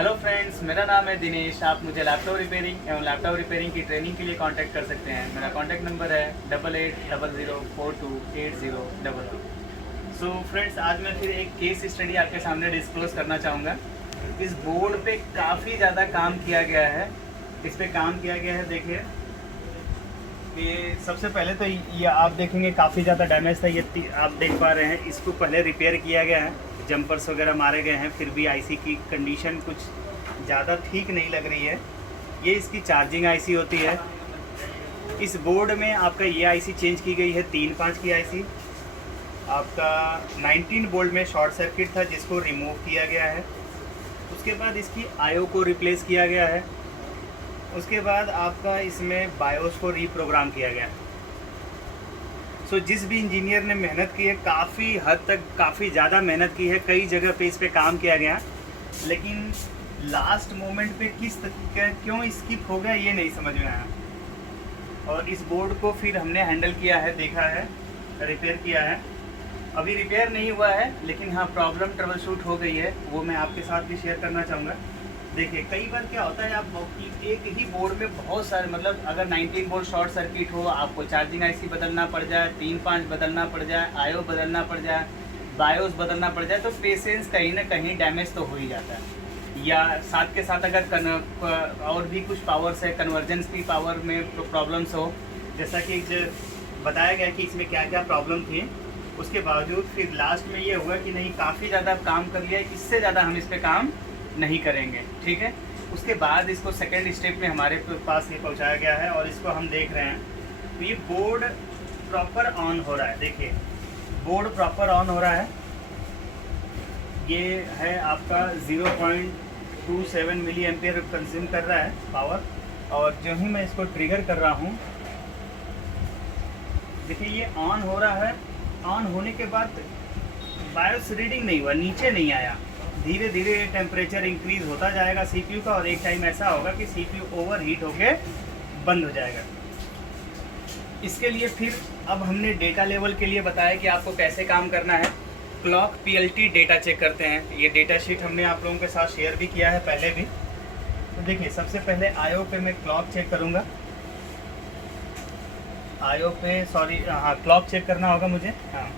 Hello friends, मेरा नाम है दिनेश। आप मुझे लैपटॉप रिपेयरिंग एवं लैपटॉप रिपेयरिंग की ट्रेनिंग के लिए कांटेक्ट कर सकते हैं। मेरा कांटेक्ट नंबर है 8800428011। सो फ्रेंड्स, आज मैं फिर एक केस स्टडी आपके सामने डिस्क्लोज करना चाहूँगा। इस बोर्ड पे काफ़ी ज़्यादा काम किया गया है। इस पे काम किया गया है, देखिए ये सबसे पहले तो ये आप देखेंगे काफ़ी ज़्यादा डैमेज था। ये आप देख पा रहे हैं, इसको पहले रिपेयर किया गया है, जंपर्स वगैरह मारे गए हैं, फिर भी आईसी की कंडीशन कुछ ज़्यादा ठीक नहीं लग रही है। ये इसकी चार्जिंग आईसी होती है। इस बोर्ड में आपका ये आईसी चेंज की गई है 3.5 की आईसी। आपका 19 वोल्ट में शॉर्ट सर्किट था जिसको रिमूव किया गया है। उसके बाद इसकी आईओ को रिप्लेस किया गया है। उसके बाद आपका इसमें बायोस को रीप्रोग्राम किया गया है। सो जिस भी इंजीनियर ने मेहनत की है, काफ़ी हद तक काफ़ी ज़्यादा मेहनत की है, कई जगह पे इस पे काम किया गया, लेकिन लास्ट मोमेंट पे क्यों स्किप हो गया ये नहीं समझ में आया। और इस बोर्ड को फिर हमने हैंडल किया है, देखा है, रिपेयर किया है। अभी रिपेयर नहीं हुआ है, लेकिन हाँ प्रॉब्लम ट्रबल शूट हो गई है, वो मैं आपके साथ भी शेयर करना चाहूँगा। देखिए कई बार क्या होता है, आप एक ही बोर्ड में बहुत सारे, मतलब अगर 19 वोल्ट शॉर्ट सर्किट हो, आपको चार्जिंग आईसी बदलना पड़ जाए, 3.5 बदलना पड़ जाए, आईओ बदलना पड़ जाए, बायोस बदलना पड़ जाए, तो पेशेंस कहीं ना कहीं डैमेज तो हो ही जाता है। या साथ के साथ अगर और भी कुछ पावर्स है, कन्वर्जेंस की पावर में प्रॉब्लम्स हो, जैसा कि बताया गया कि इसमें क्या क्या प्रॉब्लम थी, उसके बावजूद फिर लास्ट में ये हुआ कि नहीं, काफ़ी ज़्यादा काम कर लिया, इससे ज़्यादा हम इस पर काम नहीं करेंगे, ठीक है। उसके बाद इसको सेकेंड स्टेप में हमारे पास ये पहुंचाया गया है और इसको हम देख रहे हैं। तो ये बोर्ड प्रॉपर ऑन हो रहा है, देखिए बोर्ड प्रॉपर ऑन हो रहा है। ये है आपका 0.27 मिली एम्पियर कंज्यूम कर रहा है पावर। और जो ही मैं इसको ट्रिगर कर रहा हूँ, देखिए ये ऑन हो रहा है। ऑन होने के बाद बायोस रीडिंग नहीं हुआ, नीचे नहीं आया, धीरे धीरे टेम्परेचर इंक्रीज होता जाएगा सीपीयू का, और एक टाइम ऐसा होगा कि सीपीयू ओवर हीट होके बंद हो जाएगा। इसके लिए फिर अब हमने डेटा लेवल के लिए बताया कि आपको कैसे काम करना है। क्लॉक पीएलटी डेटा चेक करते हैं। ये डेटा शीट हमने आप लोगों के साथ शेयर भी किया है पहले भी। तो देखिए सबसे पहले आईओ पे मैं क्लॉक चेक करूँगा। आईओ पे हाँ क्लॉक चेक करना होगा मुझे। हाँ,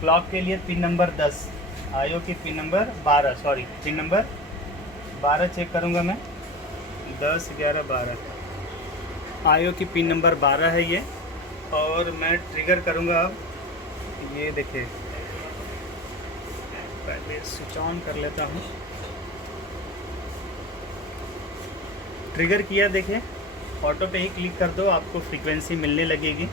क्लॉक के लिए पिन नंबर 10, आईओ की pin number 12, pin number 12 check करूँगा मैं। 10, 11, 12 आईओ की पिन नंबर 12 है ये। और मैं ट्रिगर करूँगा अब। ये देखिए पहले स्विच ऑन कर लेता हूँ। ट्रिगर किया, देखिए ऑटो पे ही क्लिक कर दो, आपको फ्रीक्वेंसी मिलने लगेगी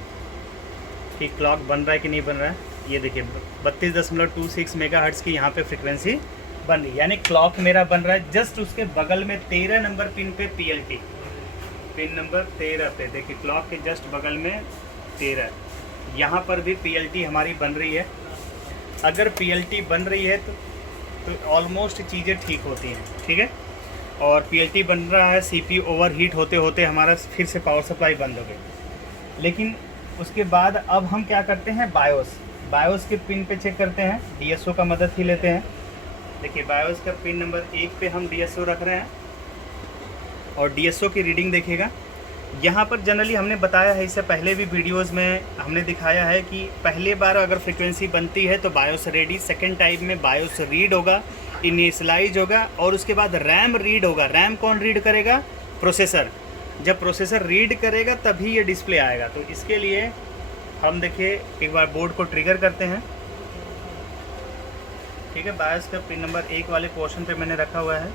कि क्लॉक बन रहा है कि नहीं बन रहा है। ये देखिए 32.26 मेगाहर्ट्ज़ की यहाँ पे फ्रीक्वेंसी बन रही है, यानी क्लॉक मेरा बन रहा है। जस्ट उसके बगल में 13 नंबर पिन पे पीएलटी, पिन नंबर 13 पे देखिए क्लॉक के जस्ट बगल में 13, यहाँ पर भी पीएलटी हमारी बन रही है। अगर पीएलटी बन रही है तो ऑलमोस्ट चीज़ें ठीक होती हैं, ठीक है। और पीएलटी बन रहा है, सीपीयू ओवर हीट होते होते हमारा फिर से पावर सप्लाई बंद हो गई। लेकिन उसके बाद अब हम क्या करते हैं, बायोस के पिन पे चेक करते हैं, डीएसओ का मदद ही लेते हैं। देखिए बायोस का पिन नंबर 1 पे हम डीएसओ रख रहे हैं और डीएसओ की रीडिंग देखिएगा। यहाँ पर जनरली हमने बताया है, इससे पहले भी वीडियोस में हमने दिखाया है कि पहले बार अगर फ्रीक्वेंसी बनती है तो बायोस रेडी, सेकेंड टाइम में बायोस रीड होगा, इनिशियलाइज होगा, और उसके बाद रैम रीड होगा। रैम कौन रीड करेगा? प्रोसेसर। जब प्रोसेसर रीड करेगा तभी ये डिस्प्ले आएगा। तो इसके लिए हम देखिए एक बार बोर्ड को ट्रिगर करते हैं, ठीक है। बायोस का पिन नंबर 1 वाले पोर्शन पे मैंने रखा हुआ है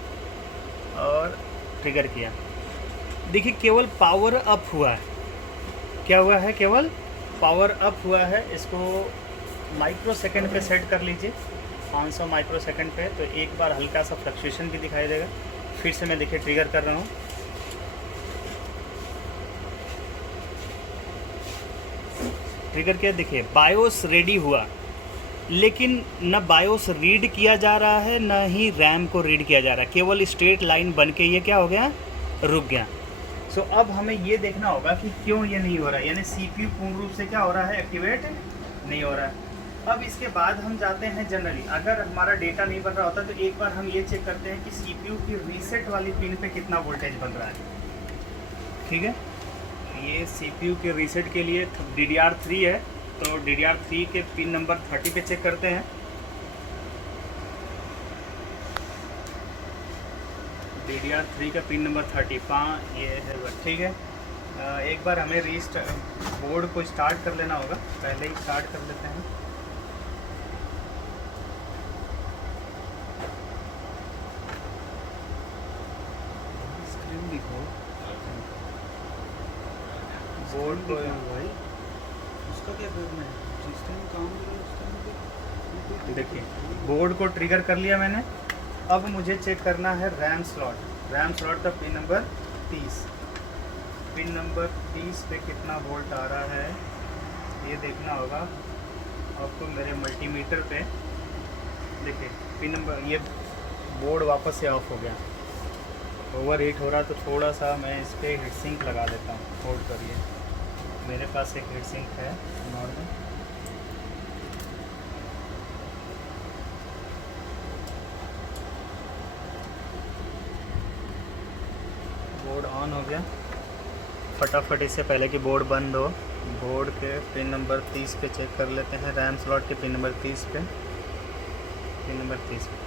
और ट्रिगर किया। देखिए केवल पावर अप हुआ है। क्या हुआ है? केवल पावर अप हुआ है। इसको माइक्रो सेकंड पे सेट कर लीजिए, 500 माइक्रो सेकंड पे, तो एक बार हल्का सा फ्लक्चुएशन भी दिखाई देगा। फिर से मैं देखिए ट्रिगर कर रहा हूँ। ट्रिगर किया, देखिए बायोस रेडी हुआ, लेकिन न बायोस रीड किया जा रहा है, न ही रैम को रीड किया जा रहा है। केवल स्ट्रेट लाइन बन के ये क्या हो गया, रुक गया। सो अब हमें ये देखना होगा कि क्यों ये नहीं हो रहा है, यानी सीपीयू पूर्ण रूप से क्या हो रहा है, एक्टिवेट नहीं हो रहा है। अब इसके बाद हम जाते हैं जनरली, अगर हमारा डेटा नहीं बन रहा होता तो एक बार हम ये चेक करते हैं कि CPU की रीसेट वाली पिन पे कितना वोल्टेज बन रहा है। ठीक है, ये CPU के रीसेट के लिए DDR3 है, तो DDR3 के पिन नंबर 30 पे चेक करते हैं। DDR3 का पिन नंबर 35 ये है। ठीक है, एक बार हमें बोर्ड को स्टार्ट कर लेना होगा, पहले ही स्टार्ट कर लेते हैं। स्क्रीन दिखो, बोर्ड को भाई उसका क्या करना है, जिस टाइम काम करो देखिए बोर्ड को ट्रिगर कर लिया मैंने। अब मुझे चेक करना है रैम स्लॉट का पिन नंबर 30। पिन नंबर 30 पे कितना वोल्ट आ रहा है ये देखना होगा आपको मेरे मल्टीमीटर पे। देखिए पिन नंबर, ये बोर्ड वापस से ऑफ हो गया, ओवर हीट हो रहा, तो थोड़ा सा मैं इस पर हीट सिंक लगा देता हूँ। होल्ड करिए, मेरे पास एक हीट सिंक है नॉर्मल। बोर्ड ऑन हो गया, फटाफट इससे पहले कि बोर्ड बंद हो, बोर्ड के पिन नंबर 30 पे चेक कर लेते हैं। रैम स्लॉट के पिन नंबर 30 पे, पिन नंबर 30 पे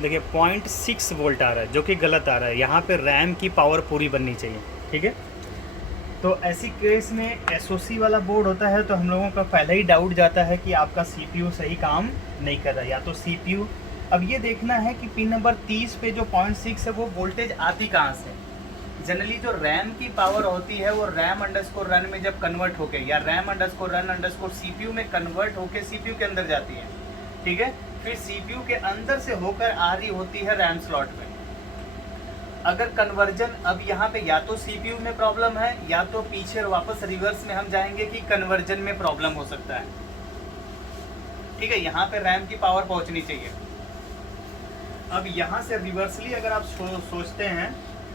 देखिए 0.6 वोल्ट आ रहा है, जो कि गलत आ रहा है। यहाँ पे रैम की पावर पूरी बननी चाहिए। ठीक है, तो ऐसी केस में SOC वाला बोर्ड होता है तो हम लोगों का पहले ही डाउट जाता है कि आपका CPU सही काम नहीं कर रहा है, या तो CPU। अब ये देखना है कि पिन नंबर 30 पे जो 0.6 है वो वोल्टेज आती कहाँ से। जनरली जो रैम की पावर होती है वो रैम अंडरस्कोर रन में जब कन्वर्ट होके, या RAM underscore run underscore CPU में कन्वर्ट होके CPU के अंदर जाती है। ठीक है, फिर CPU के अंदर से होकर आ रही होती है रैम स्लॉट में। अगर कन्वर्जन, अब यहाँ पे या तो CPU में प्रॉब्लम है, या तो पीछे वापस रिवर्स में हम जाएंगे कि कन्वर्जन में प्रॉब्लम हो सकता है। ठीक है, यहाँ पे रैम की पावर पहुँचनी चाहिए। अब यहाँ से रिवर्सली अगर आप सोचते हैं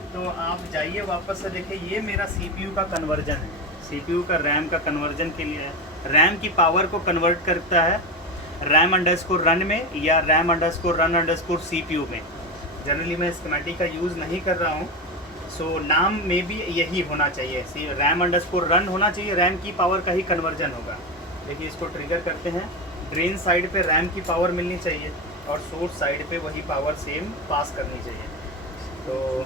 तो आप जाइए वापस से, देखिए ये मेरा CPU का कन्वर्जन है। CPU का रैम का कन्वर्जन के लिए रैम की पावर को कन्वर्ट करता है रैम अंडरस्कोर रन में, या RAM underscore run underscore CPU में। जनरली मैं स्कीमेटिक का यूज़ नहीं कर रहा हूँ, सो नाम में भी यही होना चाहिए, रैम अंडरस्कोर रन होना चाहिए, रैम की पावर का ही कन्वर्जन होगा। देखिए इसको ट्रिगर करते हैं, ड्रेन साइड पे रैम की पावर मिलनी चाहिए और सोर्स साइड पे वही पावर सेम पास करनी चाहिए। तो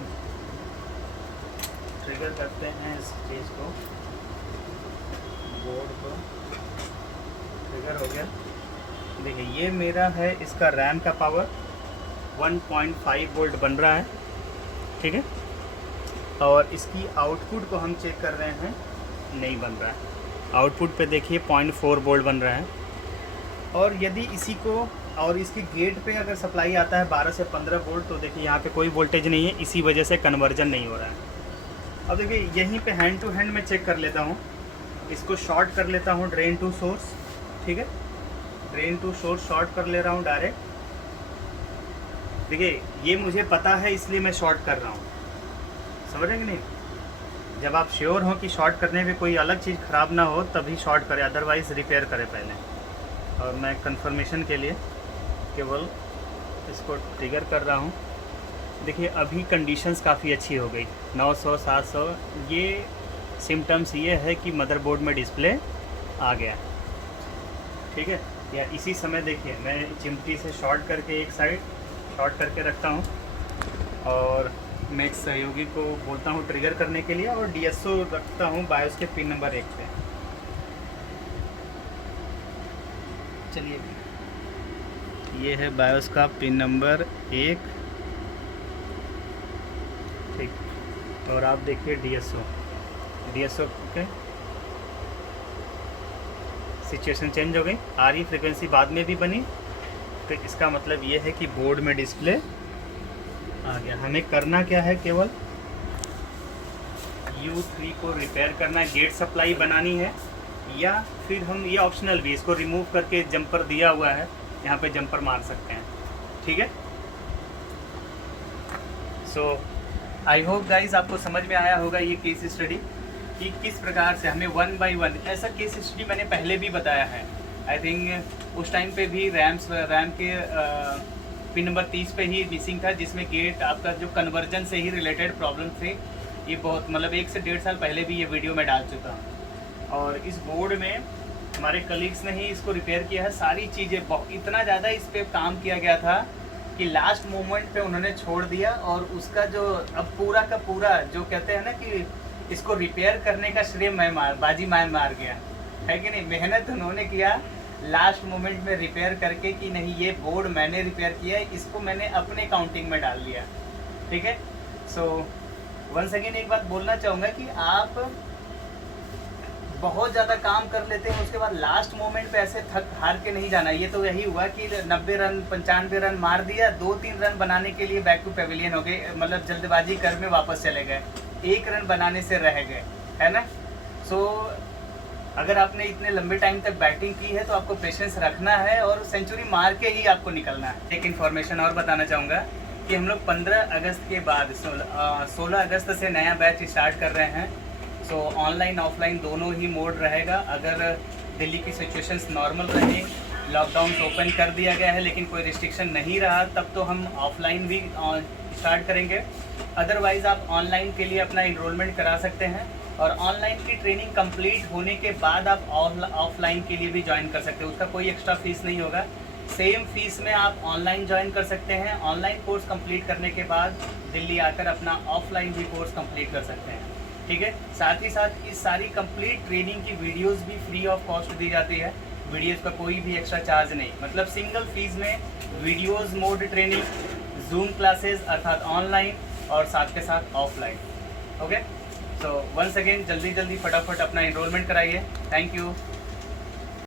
ट्रिगर करते हैं इस चीज़ को, बोर्ड को ट्रिगर हो गया। देखिए ये मेरा है इसका रैम का पावर 1.5 वोल्ट बन रहा है। ठीक है, और इसकी आउटपुट को हम चेक कर रहे हैं, नहीं बन रहा है। आउटपुट पे देखिए 0.4 वोल्ट बन रहा है। और यदि इसी को, और इसके गेट पे अगर सप्लाई आता है 12 से 15 वोल्ट, तो देखिए यहाँ पे कोई वोल्टेज नहीं है, इसी वजह से कन्वर्जन नहीं हो रहा है। अब देखिए यहीं पे हैंड टू हैंड में चेक कर लेता हूँ, इसको शॉर्ट कर लेता हूँ ड्रेन टू सोर्स। ठीक है, ड्रेन टू सोर्स शॉर्ट कर ले रहा हूँ डायरेक्ट। देखिए ये मुझे पता है इसलिए मैं शॉर्ट कर रहा हूँ, समझ रहे हैं कि नहीं। जब आप श्योर हो कि शॉर्ट करने में कोई अलग चीज़ ख़राब ना हो तभी शॉर्ट करें, अदरवाइज़ रिपेयर करें पहले। और मैं कंफर्मेशन के लिए केवल इसको ट्रिगर कर रहा हूँ। देखिए अभी कंडीशंस काफ़ी अच्छी हो गई, 900 700। ये सिम्टम्स ये है कि मदरबोर्ड में डिस्प्ले आ गया। ठीक है, या इसी समय देखिए मैं चिमटी से शॉर्ट करके एक साइड शॉर्ट करके रखता हूँ, और मैं एक सहयोगी को बोलता हूँ ट्रिगर करने के लिए, और DSO रखता हूँ बायोस के पिन नंबर 1 पे। चलिए ये है बायोस का पिन नंबर 1। ठीक, और आप देखिए DSO के सिचुएशन चेंज हो गई, आ रही फ्रिक्वेंसी बाद में भी बनी, तो इसका मतलब ये है कि बोर्ड में डिस्प्ले आ गया। हमें करना क्या है, केवल U3 को रिपेयर करना है, गेट सप्लाई बनानी है, या फिर हम ये ऑप्शनल भी, इसको रिमूव करके जंपर दिया हुआ है यहाँ पे जंपर मार सकते हैं। ठीक है, सो आई होप गाइज आपको समझ में आया होगा ये केस स्टडी कि किस प्रकार से हमें 1 by 1, ऐसा केस स्टडी मैंने पहले भी बताया है, आई थिंक उस टाइम पे भी रैम के पिन नंबर 30 पे ही मिसिंग था, जिसमें गेट आपका जो कन्वर्जन से ही रिलेटेड प्रॉब्लम थे। ये बहुत मतलब 1 से 1.5 साल पहले भी ये वीडियो में डाल चुका हूँ। और इस बोर्ड में हमारे कलीग्स ने ही इसको रिपेयर किया है। सारी चीज़ें इतना ज़्यादा इस पर काम किया गया था कि लास्ट मोमेंट पे उन्होंने छोड़ दिया, और उसका जो अब पूरा का पूरा जो कहते हैं ना कि इसको रिपेयर करने का श्रेय मैं मार गया है कि नहीं। मेहनत उन्होंने किया लास्ट मोमेंट में रिपेयर करके कि नहीं ये बोर्ड मैंने रिपेयर किया है, इसको मैंने अपने काउंटिंग में डाल दिया। ठीक है। सो वंस अगेन एक बात बोलना चाहूँगा कि आप बहुत ज़्यादा काम कर लेते हैं, उसके बाद लास्ट मोमेंट पे ऐसे थक हार के नहीं जाना। ये तो यही हुआ कि 90 रन 95 रन मार दिया, 2-3 रन बनाने के लिए बैक टू पेविलियन हो गए, मतलब जल्दबाजी कर में वापस चले गए, 1 रन बनाने से रह गए, है ना। सो अगर आपने इतने लंबे टाइम तक बैटिंग की है तो आपको पेशेंस रखना है और सेंचुरी मार के ही आपको निकलना है। एक इन्फॉर्मेशन और बताना चाहूँगा कि हम लोग 15 अगस्त के बाद 16 अगस्त से नया बैच स्टार्ट कर रहे हैं। सो ऑनलाइन ऑफलाइन दोनों ही मोड रहेगा। अगर दिल्ली की सिचुएशंस नॉर्मल रहे, लॉकडाउन ओपन कर दिया गया है लेकिन कोई रिस्ट्रिक्शन नहीं रहा, तब तो हम ऑफलाइन भी स्टार्ट करेंगे। अदरवाइज़ आप ऑनलाइन के लिए अपना इनरोलमेंट करा सकते हैं, और ऑनलाइन की ट्रेनिंग कंप्लीट होने के बाद आप ऑफलाइन के लिए भी ज्वाइन कर सकते हैं। उसका कोई एक्स्ट्रा फीस नहीं होगा, सेम फीस में आप ऑनलाइन ज्वाइन कर सकते हैं। ऑनलाइन कोर्स कंप्लीट करने के बाद दिल्ली आकर अपना ऑफलाइन भी कोर्स कंप्लीट कर सकते हैं। ठीक है। साथ ही साथ इस सारी कंप्लीट ट्रेनिंग की वीडियोस भी फ्री ऑफ कॉस्ट दी जाती है। वीडियोस का कोई भी एक्स्ट्रा चार्ज नहीं, मतलब सिंगल फीस में videos mode training, Zoom classes अर्थात ऑनलाइन और साथ के साथ offline. Okay. So once again जल्दी फटाफट अपना एनरोलमेंट कराइए। Thank you.